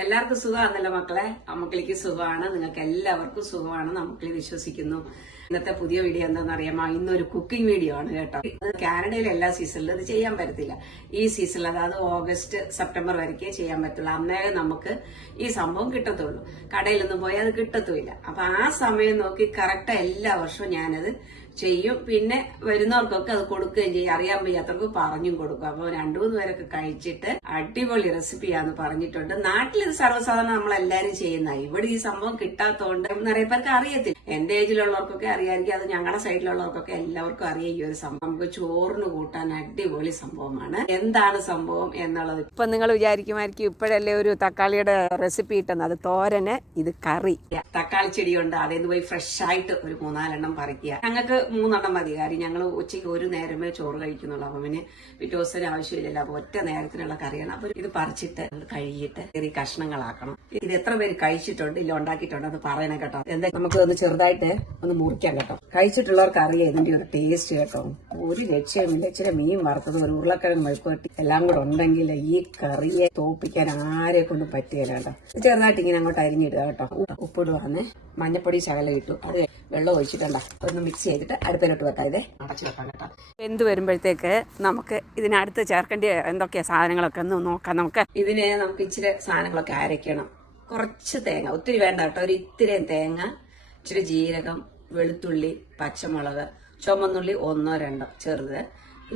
എല്ലാവർക്കും സുഖമാണല്ലോ മക്കളെ. അമ്മക്കിളിക്ക് സുഖമാണ്, നിങ്ങൾക്ക് എല്ലാവർക്കും സുഖമാണ് നമുക്കിളി വിശ്വസിക്കുന്നു. ഇന്നത്തെ പുതിയ വീഡിയോ എന്താണെന്ന് അറിയാമോ? ഇന്നൊരു കുക്കിംഗ് വീഡിയോ ആണ് കേട്ടോ. കാനഡയിൽ എല്ലാ സീസണിലും ഇത് ചെയ്യാൻ പറ്റത്തില്ല. ഈ സീസണിൽ അതായത് ഓഗസ്റ്റ് സെപ്റ്റംബർ വരയ്ക്കേ ചെയ്യാൻ പറ്റുള്ളൂ. അന്നേരം നമുക്ക് ഈ സംഭവം കിട്ടത്തുള്ളൂ. കടയിലൊന്നും പോയാൽ അത് കിട്ടത്തുമില്ല. അപ്പൊ ആ സമയം നോക്കി കറക്റ്റ് എല്ലാ വർഷവും ഞാനത് ചെയ്യും. പിന്നെ വരുന്നവർക്കൊക്കെ അത് കൊടുക്കുകയും ചെയ്യും. അറിയാൻ വയ്യാത്തവർക്ക് പറഞ്ഞും കൊടുക്കും. അപ്പൊ 2-3 പേരൊക്കെ കഴിച്ചിട്ട് അടിപൊളി റെസിപ്പിയാന്ന് പറഞ്ഞിട്ടുണ്ട്. നാട്ടിൽ ഇത് സർവ്വസാധാരണ നമ്മളെല്ലാരും ചെയ്യുന്ന. ഇവിടെ ഈ സംഭവം കിട്ടാത്തതുകൊണ്ട് നിറയെ പേർക്ക് അറിയത്തില്ല. എന്റെ ഏജിലുള്ളവർക്കൊക്കെ അറിയാമെങ്കിൽ അത് ഞങ്ങളുടെ സൈഡിലുള്ളവർക്കൊക്കെ എല്ലാവർക്കും അറിയാം ഈ ഒരു സംഭവം. നമുക്ക് ചോറിന് കൂട്ടാൻ അടിപൊളി സംഭവമാണ്. എന്താണ് സംഭവം എന്നുള്ളത് ഇപ്പൊ നിങ്ങൾ വിചാരിക്കുമായിരിക്കും, ഇപ്പോഴല്ലേ ഒരു തക്കാളിയുടെ റെസിപ്പി ഇട്ടെന്ന്. അത് തോരന്, ഇത് കറി. തക്കാളി ചെടിയുണ്ട്, അതേന്ന് പോയി ഫ്രഷ് ആയിട്ട് ഒരു 3-4 പറിക്കുക. ഞങ്ങൾക്ക് 3 മതി. കാര്യം ഞങ്ങൾ ഉച്ചയ്ക്ക് ഒരു നേരമേ ചോറ് കഴിക്കുന്നുള്ളൂ. അപ്പൊ പിന്നെ പിറ്റേ ദിവസത്തിന് ആവശ്യമില്ലല്ലോ. അപ്പൊ ഒറ്റ നേരത്തിനുള്ള കറിയാണ്. അപ്പൊ ഇത് പറിച്ചിട്ട് കഴുകിയിട്ട് ചെറിയ കഷ്ണങ്ങളാക്കണം. ഇത് എത്ര പേര് കഴിച്ചിട്ടുണ്ട് ഇല്ല ഉണ്ടാക്കിയിട്ടുണ്ട് എന്ന് പറയണം കേട്ടോ. എന്താ നമുക്ക് ഒന്ന് ചെറുതായിട്ട് ഒന്ന് മുറിക്കാം കേട്ടോ. കഴിച്ചിട്ടുള്ളവർക്ക് അറിയാം ഇതിന്റെ ഒരു ടേസ്റ്റ് കേട്ടോ. ഒരു ലക്ഷ്യമില്ല. ഇച്ചിരി മീൻ വറുത്തത്, ഒരു ഉരുളക്കിഴങ്ങ് മെഴുക്കുവരട്ടി എല്ലാം കൂടെ ഉണ്ടെങ്കിൽ ഈ കറിയെ തോപ്പിക്കാൻ ആരെ കൊണ്ട് പറ്റുകയില്ല കേട്ടോ. ചെറുതായിട്ട് ഇങ്ങനെ അങ്ങോട്ട് അരിഞ്ഞിടുക കേട്ടോ. ഉപ്പിടുവാന്ന്, മഞ്ഞപ്പൊടി ശകലം ഇട്ടു, അത് വെള്ളം ഒഴിച്ചിട്ടുണ്ട ഒന്ന് മിക്സ് ചെയ്തിട്ട് അടുപ്പിലോട്ട് വെക്കാം. ഇതേ അടച്ചു വെക്കാം കേട്ടോ. വെന്ത് വരുമ്പോഴത്തേക്ക് നമുക്ക് ഇതിനടുത്ത് ചേർക്കേണ്ട എന്തൊക്കെയാ സാധനങ്ങളൊക്കെ ഒന്ന് നോക്കാം. നമുക്ക് ഇച്ചിരി സാധനങ്ങളൊക്കെ അരയ്ക്കണം. കുറച്ച് തേങ്ങ, ഒത്തിരി വേണ്ട കേട്ടോ. ഒരു ഇത്തിരി തേങ്ങ, ഇച്ചിരി ജീരകം, വെളുത്തുള്ളി, പച്ചമുളക്, ചുമന്നുള്ളി 1-2 ചെറുത്,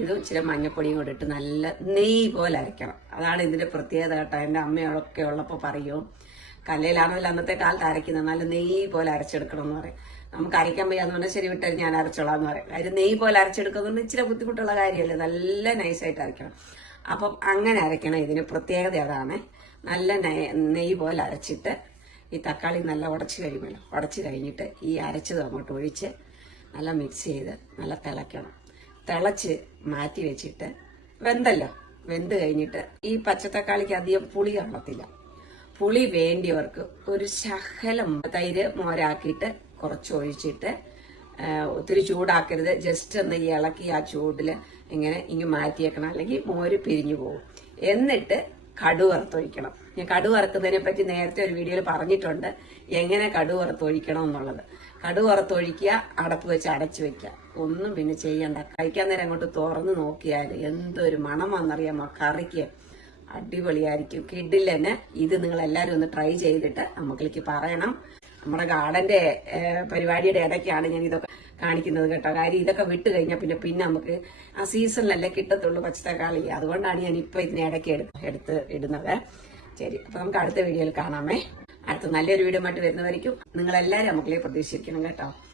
ഇതും ഇച്ചിരി മഞ്ഞപ്പൊടിയും കൂടെ ഇട്ട് നല്ല നെയ്യ് പോലെ അരയ്ക്കണം. അതാണ് ഇതിന്റെ പ്രത്യേകത കേട്ടോ. എന്റെ അമ്മയൊക്കെ ഉള്ളപ്പോൾ പറയും, കല്ലയിലാണല്ലോ അന്നത്തെ കാലത്ത് അരയ്ക്കുന്നത്, നല്ല നെയ്യ് പോലെ അരച്ചെടുക്കണം എന്ന് പറയും. നമുക്ക് അരയ്ക്കാൻ വയ്യാന്ന് പറഞ്ഞാൽ ശരി വിട്ടാൽ ഞാൻ അരച്ചോളാം എന്ന് പറയും. കാര്യം നെയ്യ് പോലെ അരച്ചെടുക്കുന്നത് ഇച്ചിരി ബുദ്ധിമുട്ടുള്ള കാര്യമല്ലേ, നല്ല നൈസായിട്ട് അരയ്ക്കണം. അപ്പം അങ്ങനെ അരയ്ക്കണം. ഇതിന് പ്രത്യേകത അതാണ്. നല്ല നെയ്യ് പോലെ അരച്ചിട്ട് ഈ തക്കാളി നല്ല ഉടച്ച് കഴിഞ്ഞിട്ട് ഈ അരച്ചത് അങ്ങോട്ട് ഒഴിച്ച് നല്ല മിക്സ് ചെയ്ത് നല്ല തിളയ്ക്കണം. തിളച്ച് മാറ്റി വെച്ചിട്ട് വെന്ത് കഴിഞ്ഞിട്ട് ഈ പച്ചത്തക്കാളിക്ക് അധികം പുളി കാണത്തില്ല. പുളി വേണ്ടിയവർക്ക് ഒരു ശകലം തൈര് മോരാക്കിയിട്ട് കുറച്ച് ഒഴിച്ചിട്ട്, ഒത്തിരി ചൂടാക്കരുത്, ജസ്റ്റ് ഒന്ന് ഇളക്കി ആ ചൂടിൽ ഇങ്ങനെ മാറ്റിയേക്കണം, അല്ലെങ്കിൽ മോര് പിരിഞ്ഞു പോകും. എന്നിട്ട് കടുക് വറുത്തൊഴിക്കണം. ഞാൻ കടുക് വറുക്കുന്നതിനെ പറ്റി നേരത്തെ ഒരു വീഡിയോയിൽ പറഞ്ഞിട്ടുണ്ട്, എങ്ങനെ കടുക് വറുത്തൊഴിക്കണം എന്നുള്ളത്. കടുക് വറുത്തൊഴിക്കുക, അടപ്പ് വെച്ച് അടച്ചു വെക്കുക, ഒന്നും പിന്നെ ചെയ്യണ്ട. കഴിക്കാൻ നേരം അങ്ങോട്ട് തുറന്ന് നോക്കിയാൽ എന്തൊരു മണമാണെന്നറിയാമോ കറിക്ക്. അടിപൊളിയായിരിക്കും, കിഡിലെന്നെ. ഇത് നിങ്ങൾ എല്ലാവരും ഒന്ന് ട്രൈ ചെയ്തിട്ട് നമുക്കിലേക്ക് പറയണം. നമ്മുടെ ഗാർഡന്റെ പരിപാടിയുടെ ഇടയ്ക്കാണ് ഞാൻ ഇതൊക്കെ കാണിക്കുന്നത് കേട്ടോ. കാര്യം ഇതൊക്കെ വിട്ട് കഴിഞ്ഞാൽ പിന്നെ നമുക്ക് ആ സീസണിലല്ലേ കിട്ടത്തുള്ളൂ പച്ചത്തക്കാളി. അതുകൊണ്ടാണ് ഞാൻ ഇപ്പൊ ഇതിനെ ഇടയ്ക്ക് എടുത്ത് ഇടുന്നത്. ശരി, അപ്പൊ നമുക്ക് അടുത്ത വീഡിയോയിൽ കാണാമേ. അടുത്ത നല്ലൊരു വീഡിയോ ആയിട്ട് വരുന്നവരിക്കും നിങ്ങളെല്ലാവരും നമുക്കിലേക്ക് പ്രതീക്ഷിക്കണം കേട്ടോ.